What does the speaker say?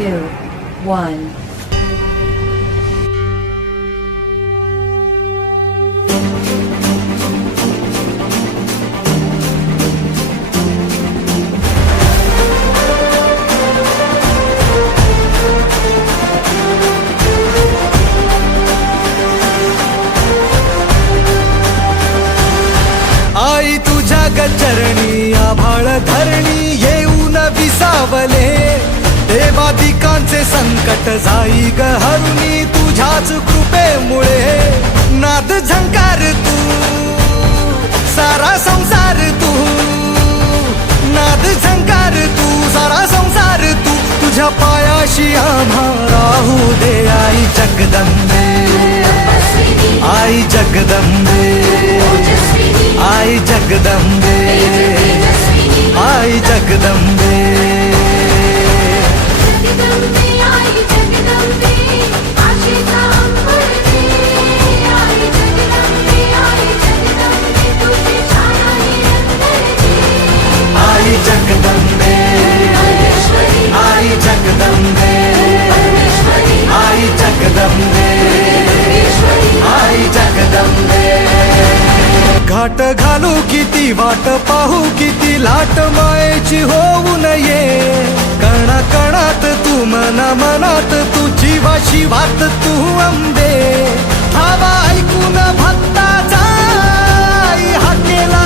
2, 1. आई तुझ्या गचरणी आभाळ धरणी येऊन विसावले देवादिकांचे संकट जाई ग हरुणी तुझ्याच कृपेमुळे नाद झंकार तू सारा संसार तू नाद झंकार तू सारा संसार तू तुझ्या पायाशी आम्हा राहू दे आई जगदंबे आई जगदंबे आई जगदंबे आई जगदंबे आई जगदंबे आई जगदंबे आई जगदंबे आई जगदंबे घाट घालू किती वाट पाहू किती लाट मायेची होऊ नये कणा कणात तू मना मनात तू जीवा शिवात तू अंबे धावा ऐकून भक्ताचा आई हाकेला